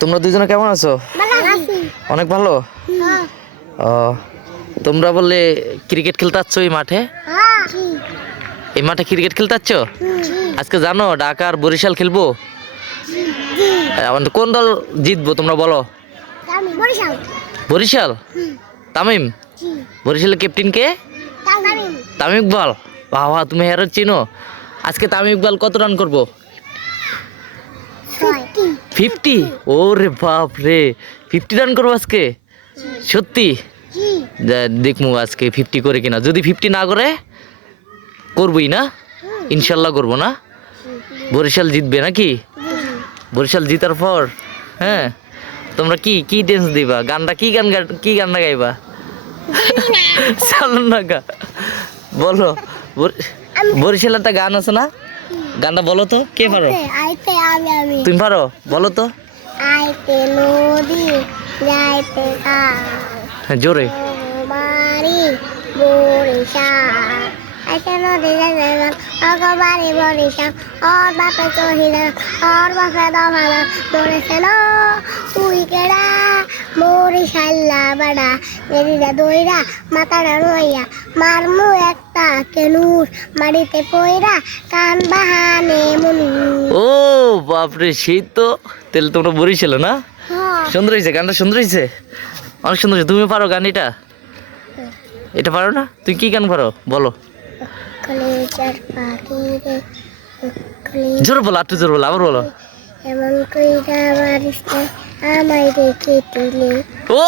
তোমরা দুজনে কেমন আছো? অনেক ভালো। ও তোমরা বললে ক্রিকেট খেলতে আসছো এই মাঠে? এই মাঠে ক্রিকেট খেলতে আসছো? আজকে জানো ঢাকা আর বরিশাল খেলবো। কোন দল জিতবো তোমরা বলো? বরিশাল। তামিম। বরিশালের ক্যাপ্টেন কে? তামিম ইকবাল। বাবা তুমি হেরো চিনো। আজকে তামিম ইকবাল কত রান করবো? 50। ওরে বাপ রে, 50 রান করবো আজকে? সত্যি? দেখবো আজকে 50 করে কিনা। যদি 50 না করে করবই না, ইনশাল্লাহ করবো না। বরিশাল জিতবে নাকি? বরিশাল জিতার পর হ্যাঁ তোমরা কি কি ড্যান্স দিবা? গানটা কি গানটা গাইবা? চালন না গা বলো। বরিশালের একটা গান আছে না, গানটা বলো তো। কে পারো? তুমি পারো? বলো তো। আইতে নদী যাইতে জোরে। বাড়ি বরিশাল আইতে নদী যাইতে বাড়ি বরিশাল ওর বাপে কহিলা ওর বাপে দমালা বলেছে না তুই কেডা বরিশাল্লা বাড়া এদিকে দইরা মাথাটা রইয়া মারমু একটা কেলুর মাটিতে পইরা কান বাহানে মনু। ও বাপরে, সেই তো। তাহলে তোমরা বরিশাল না? সুন্দর হয়েছে গানটা, সুন্দর হয়েছে, অনেক সুন্দর হয়েছে। তুমি পারো গান এটা? এটা পারো না? তুই কি গান পারো বলো? জোরে বলো, একটু জোরে বলো, আবার বলো। এমন কইরা মারিস না আমায় দেখে তুলে। ও